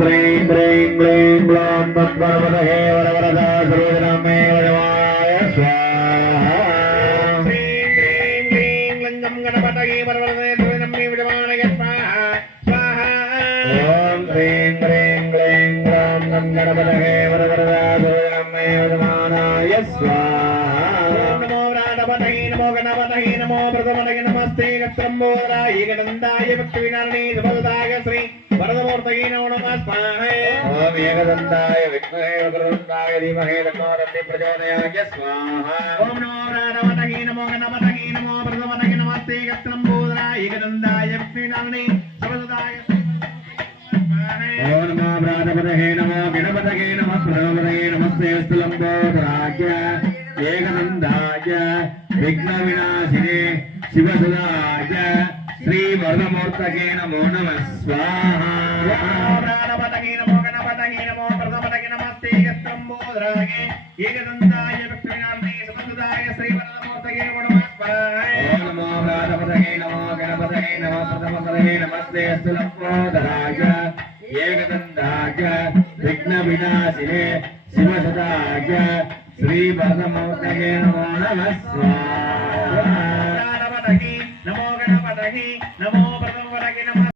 ह्रीं क्लीं क्लीं ग्लौं तत्परमदहे वरवरदा सर्वजनमे वजमाय स्वाहा ह्रीं क्लीं क्लीं लङ्गं गणपतये वरवरदे सर्वजनमे वजमाय स्वाहा स्वाहा ॐ ह्रीं क्लीं क्लीं ग्लौं तं गणपतये वरवरदा सर्वजनमे वजमानाय स्वाहा नमो गणपतये नमो गणपतये नमो प्रथमतये नमस्ते गत्रम्बोदराय गणन्दाय भक्तिविनारिणे सुभदाय श्री वरदमूर्तये नमो नमः स्वाहा ओम एकदन्ताय विद्महे वक्रतुण्डाय धीमहि तन्नो दन्ति प्रचोदयात् स्वाहा ओम नमो गणपतये नमो गणपतये नमो प्रथमतये नमस्ते गत्रम्बोदराय गणन्दाय भक्तिविनारिणे सुभदाय ओम नमो गणपतये नमो गणपतये नमः प्रथमतये नमस्ते लम्बोदराय एकदन्ताय विघ्नविनाशिने शिवसुदाय श्री वरदमूर्तये नमो नमः स्वाहा गणपतये नमो प्रथमतये नमस्ते गत्रम्बोदराय एकदन्ताय भक्तिविनाशिने शिवसुदाय श्री वरदमूर्तये नमो नमः स्वाहा नमो गणपतये नमो गणपतये नमः प्रथमतये नमस्ते लम्बोदराय एकदन्ताय विघ्नविनाशिने शिवसुदाय श्री वरदमूर्तये नमो नमः स्वाहा